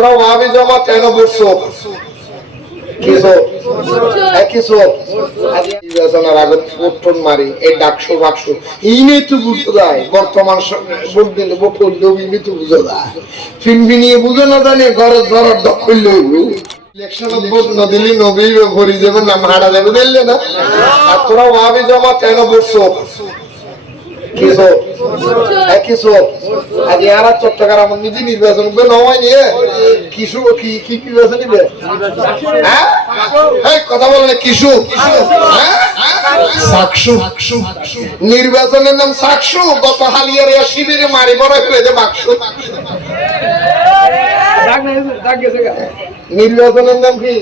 তোরা ওয়াবি জমা কেন কিসো হ্যাঁ কিসো নির্বাচনের আগে প্রটন মারি, এই ডাকশো বাক্সো ইনে তো বুঝতে যায় বর্তমান ভোট দিলে ভোট করলে ইনে তো বুঝে যায় ফিনফি নিয়ে বুঝে ভোট তোরা জমা কেন বসছো কিসো কিসো আজ এরা চট্টগ্রাম নিজে নির্বাচন করে নয় নিয়ে? কিশু কি কি কি নির্বাচন নিবে? হ্যাঁ? কথা বলে কিশু সাকসু। নির্বাচনের নাম সাকসু। গত হালিয়ার শিবিরে মারি বড় ফেলে যে বাক্সু। নির্বাচনের নাম কি?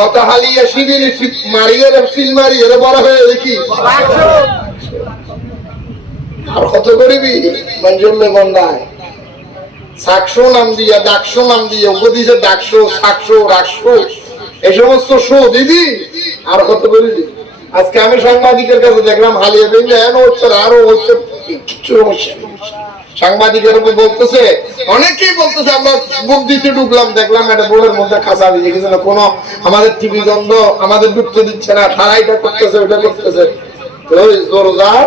গত হালিয়া শিবিরে মারিয়ে সিল মারিয়ে বড় হয়ে দেখি আর কত সাকশো নাম দিয়া নাম এই সমস্ত শো দিদি আর কত আজকে আমি সাংবাদিকের কাছে দেখলাম, হালিয়ে এন হচ্ছে, আরও হচ্ছে, কিচ্ছু সাংবাদিকের উপর বলতেছে, অনেকেই বলতেছে, আমরা বুক দিতে ঢুকলাম দেখলাম একটা বোর্ডের মধ্যে খাসা দিয়ে কিছু না, কোনো আমাদের টিভি গন্ধ আমাদের ঢুকতে দিচ্ছে না, সারাইটা করতেছে ওটা করতেছে। জোরদার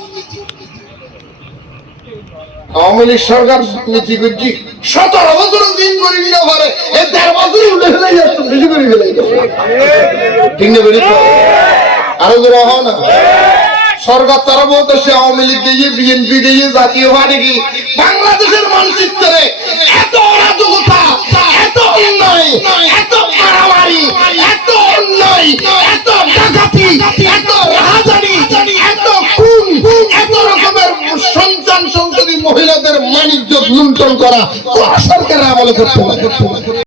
আওয়ামী লীগ সরকার নীতি করছি। সতেরো বছর দিন করে পারে। দেড় বছরই উঠে ফেলে যাচ্ছে, বেশি করে ফেলে ঠিক না আরও না। সরকার তারা আওয়ামী লীগ বিএনপি জাতীয় পার্টি কি? বাংলাদেশের মানচিত্রে এত অরাজকতা, এত অন্যায়, এত মারামারি, এত অন্যায়, এত ডাকাতি, এত রাহাজানি, এত খুন, এত রকমের সন্ততি মহিলাদের মানিজ্য লুণ্ঠন করা সরকারের সরকার আমলে করতে